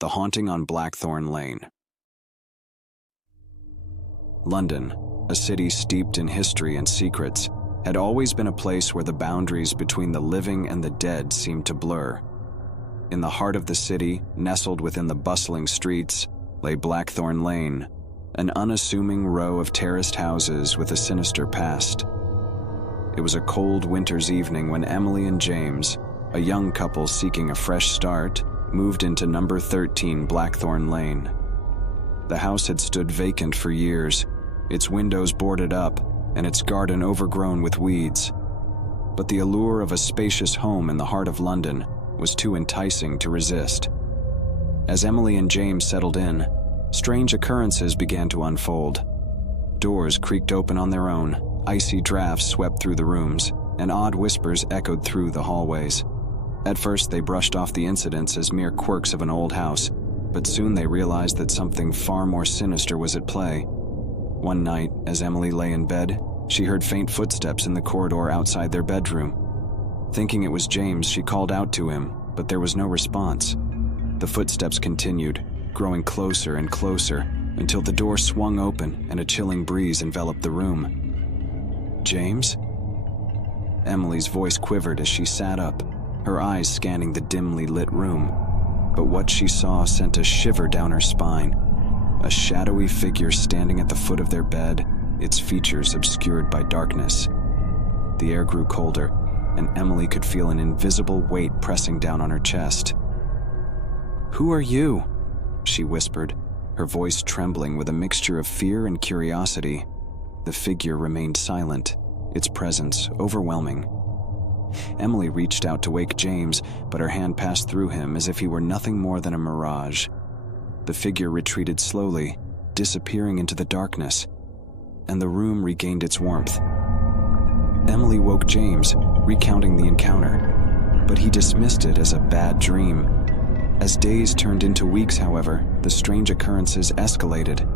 The Haunting on Blackthorn Lane. London, a city steeped in history and secrets, had always been a place where the boundaries between the living and the dead seemed to blur. In the heart of the city, nestled within the bustling streets, lay Blackthorn Lane, an unassuming row of terraced houses with a sinister past. It was a cold winter's evening when Emily and James, a young couple seeking a fresh start, moved into number 13 Blackthorn Lane. The house had stood vacant for years, its windows boarded up, and its garden overgrown with weeds. But the allure of a spacious home in the heart of London was too enticing to resist. As Emily and James settled in, strange occurrences began to unfold. Doors creaked open on their own, icy drafts swept through the rooms, and odd whispers echoed through the hallways. At first, they brushed off the incidents as mere quirks of an old house, but soon they realized that something far more sinister was at play. One night, as Emily lay in bed, she heard faint footsteps in the corridor outside their bedroom. Thinking it was James, she called out to him, but there was no response. The footsteps continued, growing closer and closer, until the door swung open and a chilling breeze enveloped the room. "James?" Emily's voice quivered as she sat up, her eyes scanning the dimly lit room. But what she saw sent a shiver down her spine. A shadowy figure standing at the foot of their bed, its features obscured by darkness. The air grew colder, and Emily could feel an invisible weight pressing down on her chest. "Who are you?" she whispered, her voice trembling with a mixture of fear and curiosity. The figure remained silent, its presence overwhelming. Emily reached out to wake James, but her hand passed through him as if he were nothing more than a mirage. The figure retreated slowly, disappearing into the darkness, and the room regained its warmth. Emily woke James, recounting the encounter, but he dismissed it as a bad dream. As days turned into weeks, however, the strange occurrences escalated.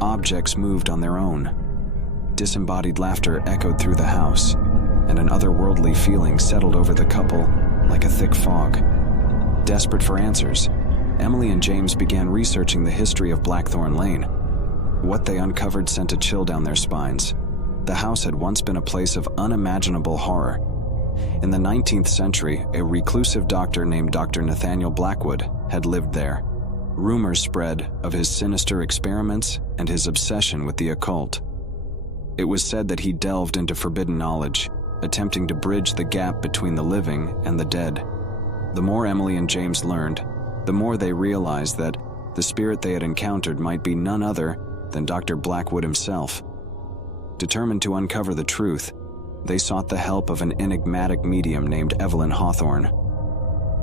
Objects moved on their own. Disembodied laughter echoed through the house, and an otherworldly feeling settled over the couple like a thick fog. Desperate for answers, Emily and James began researching the history of Blackthorn Lane. What they uncovered sent a chill down their spines. The house had once been a place of unimaginable horror. In the 19th century, a reclusive doctor named Dr. Nathaniel Blackwood had lived there. Rumors spread of his sinister experiments and his obsession with the occult. It was said that he delved into forbidden knowledge, attempting to bridge the gap between the living and the dead. The more Emily and James learned, the more they realized that the spirit they had encountered might be none other than Dr. Blackwood himself. Determined to uncover the truth, they sought the help of an enigmatic medium named Evelyn Hawthorne.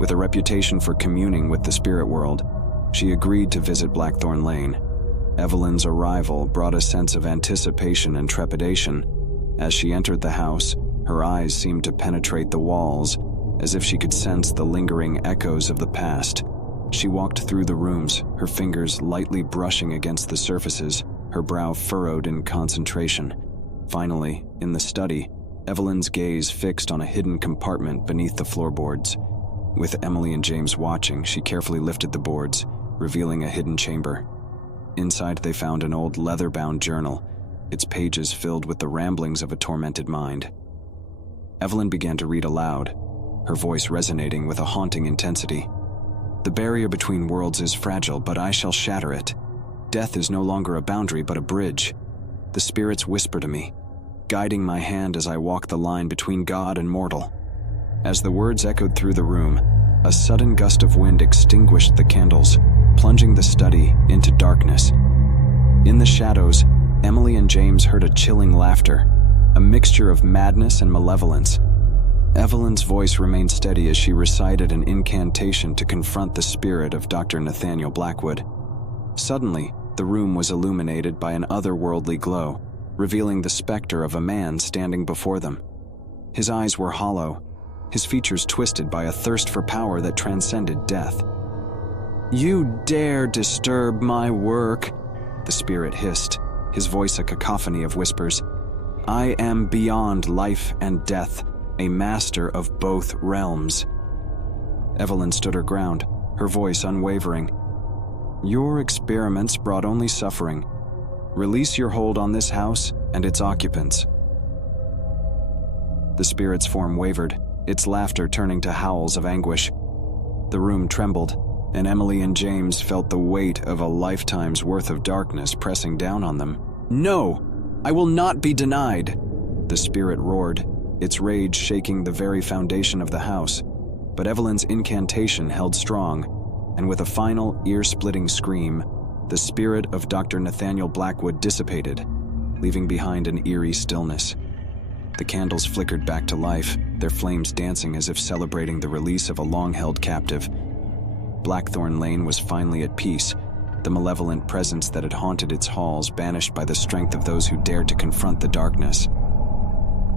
With a reputation for communing with the spirit world, she agreed to visit Blackthorn Lane. Evelyn's arrival brought a sense of anticipation and trepidation. As she entered the house, her eyes seemed to penetrate the walls, as if she could sense the lingering echoes of the past. She walked through the rooms, her fingers lightly brushing against the surfaces, her brow furrowed in concentration. Finally, in the study, Evelyn's gaze fixed on a hidden compartment beneath the floorboards. With Emily and James watching, she carefully lifted the boards, revealing a hidden chamber. Inside, they found an old leather-bound journal, its pages filled with the ramblings of a tormented mind. Evelyn began to read aloud, her voice resonating with a haunting intensity. "The barrier between worlds is fragile, but I shall shatter it. Death is no longer a boundary, but a bridge. The spirits whisper to me, guiding my hand as I walk the line between God and mortal." As the words echoed through the room, a sudden gust of wind extinguished the candles, plunging the study into darkness. In the shadows, Emily and James heard a chilling laughter, a mixture of madness and malevolence. Evelyn's voice remained steady as she recited an incantation to confront the spirit of Dr. Nathaniel Blackwood. Suddenly, the room was illuminated by an otherworldly glow, revealing the specter of a man standing before them. His eyes were hollow, his features twisted by a thirst for power that transcended death. "You dare disturb my work," the spirit hissed, his voice a cacophony of whispers. "I am beyond life and death, a master of both realms." Evelyn stood her ground, her voice unwavering. "Your experiments brought only suffering. Release your hold on this house and its occupants." The spirit's form wavered, its laughter turning to howls of anguish. The room trembled, and Emily and James felt the weight of a lifetime's worth of darkness pressing down on them. "No! I will not be denied!" The spirit roared, its rage shaking the very foundation of the house. But Evelyn's incantation held strong, and with a final, ear-splitting scream, the spirit of Dr. Nathaniel Blackwood dissipated, leaving behind an eerie stillness. The candles flickered back to life, their flames dancing as if celebrating the release of a long-held captive. Blackthorn Lane was finally at peace, the malevolent presence that had haunted its halls banished by the strength of those who dared to confront the darkness.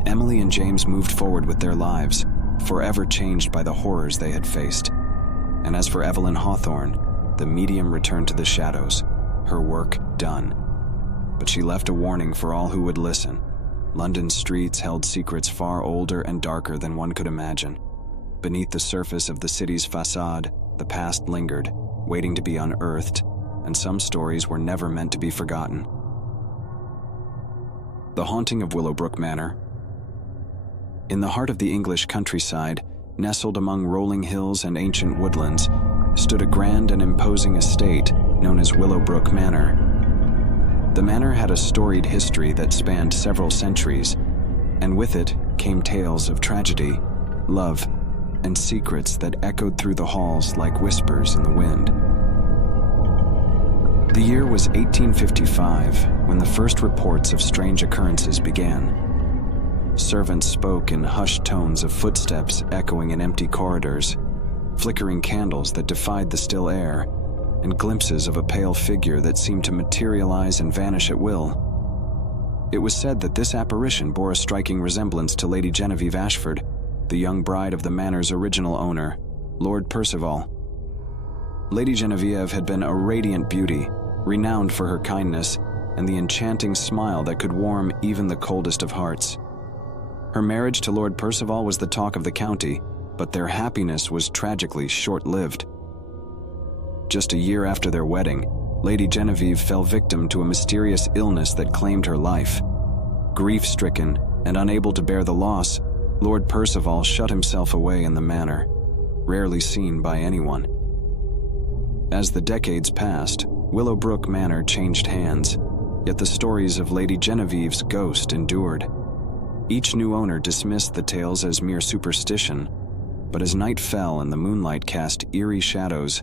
Emily and James moved forward with their lives, forever changed by the horrors they had faced. And as for Evelyn Hawthorne, the medium returned to the shadows, her work done. But she left a warning for all who would listen. London's streets held secrets far older and darker than one could imagine. Beneath the surface of the city's facade, the past lingered, waiting to be unearthed, and some stories were never meant to be forgotten. The Haunting of Willowbrook Manor. In the heart of the English countryside, nestled among rolling hills and ancient woodlands, stood a grand and imposing estate known as Willowbrook Manor. The manor had a storied history that spanned several centuries, and with it came tales of tragedy, love, and secrets that echoed through the halls like whispers in the wind. The year was 1855 when the first reports of strange occurrences began. Servants spoke in hushed tones of footsteps echoing in empty corridors, flickering candles that defied the still air, and glimpses of a pale figure that seemed to materialize and vanish at will. It was said that this apparition bore a striking resemblance to Lady Genevieve Ashford, the young bride of the manor's original owner, Lord Percival. Lady Genevieve had been a radiant beauty, renowned for her kindness and the enchanting smile that could warm even the coldest of hearts. Her marriage to Lord Percival was the talk of the county, but their happiness was tragically short-lived. Just a year after their wedding, Lady Genevieve fell victim to a mysterious illness that claimed her life. Grief-stricken and unable to bear the loss, Lord Percival shut himself away in the manor, rarely seen by anyone. As the decades passed, Willowbrook Manor changed hands, yet the stories of Lady Genevieve's ghost endured. Each new owner dismissed the tales as mere superstition, but as night fell and the moonlight cast eerie shadows,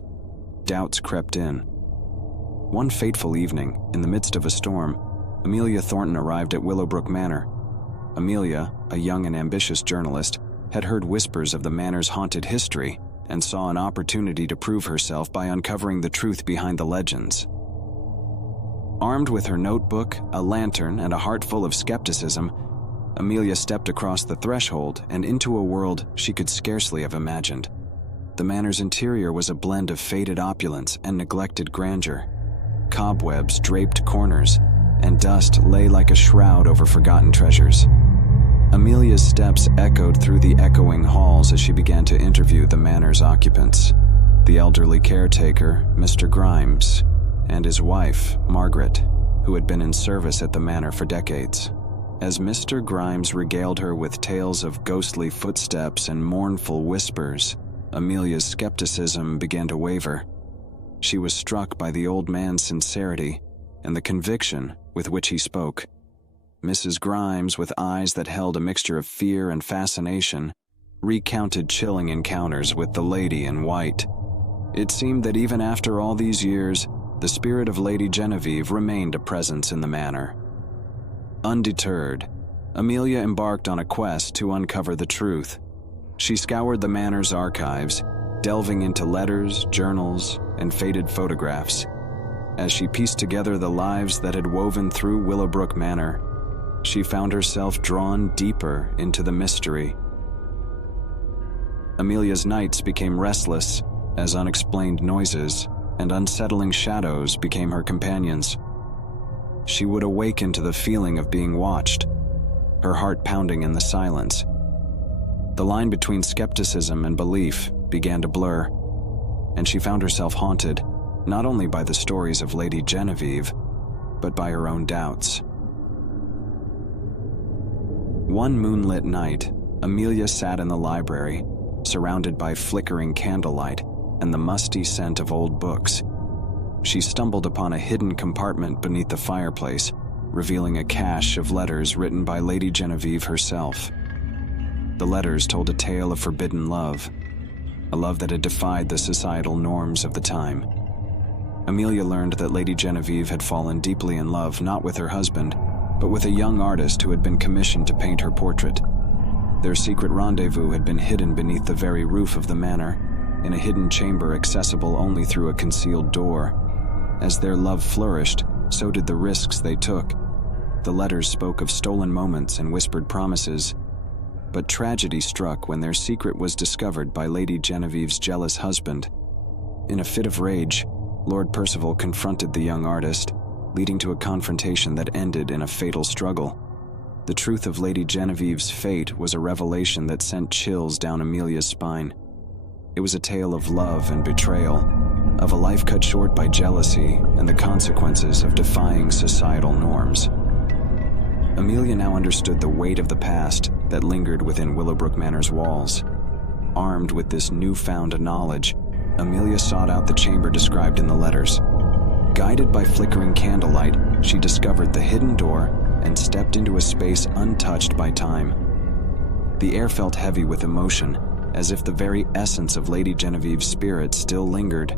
doubts crept in. One fateful evening, in the midst of a storm, Amelia Thornton arrived at Willowbrook Manor. Amelia, a young and ambitious journalist, had heard whispers of the manor's haunted history and saw an opportunity to prove herself by uncovering the truth behind the legends. Armed with her notebook, a lantern, and a heart full of skepticism, Amelia stepped across the threshold and into a world she could scarcely have imagined. The manor's interior was a blend of faded opulence and neglected grandeur. Cobwebs draped corners, and dust lay like a shroud over forgotten treasures. Amelia's steps echoed through the echoing halls as she began to interview the manor's occupants, the elderly caretaker, Mr. Grimes, and his wife, Margaret, who had been in service at the manor for decades. As Mr. Grimes regaled her with tales of ghostly footsteps and mournful whispers, Amelia's skepticism began to waver. She was struck by the old man's sincerity and the conviction with which he spoke. Mrs. Grimes, with eyes that held a mixture of fear and fascination, recounted chilling encounters with the lady in white. It seemed that even after all these years, the spirit of Lady Genevieve remained a presence in the manor. Undeterred, Amelia embarked on a quest to uncover the truth. She scoured the manor's archives, delving into letters, journals, and faded photographs. As she pieced together the lives that had woven through Willowbrook Manor, she found herself drawn deeper into the mystery. Amelia's nights became restless as unexplained noises and unsettling shadows became her companions. She would awaken to the feeling of being watched, her heart pounding in the silence. The line between skepticism and belief began to blur. and she found herself haunted not only by the stories of Lady Genevieve, but by her own doubts. One moonlit night, Amelia sat in the library, surrounded by flickering candlelight and the musty scent of old books. She stumbled upon a hidden compartment beneath the fireplace, revealing a cache of letters written by Lady Genevieve herself. The letters told a tale of forbidden love, a love that had defied the societal norms of the time. Amelia learned that Lady Genevieve had fallen deeply in love not with her husband, but with a young artist who had been commissioned to paint her portrait. Their secret rendezvous had been hidden beneath the very roof of the manor, in a hidden chamber accessible only through a concealed door. As their love flourished, so did the risks they took. The letters spoke of stolen moments and whispered promises, but tragedy struck when their secret was discovered by Lady Genevieve's jealous husband. In a fit of rage, Lord Percival confronted the young artist, leading to a confrontation that ended in a fatal struggle. The truth of Lady Genevieve's fate was a revelation that sent chills down Amelia's spine. It was a tale of love and betrayal, of a life cut short by jealousy and the consequences of defying societal norms. Amelia now understood the weight of the past that lingered within Willowbrook Manor's walls. Armed with this newfound knowledge, Amelia sought out the chamber described in the letters. Guided by flickering candlelight, she discovered the hidden door and stepped into a space untouched by time. The air felt heavy with emotion, as if the very essence of Lady Genevieve's spirit still lingered.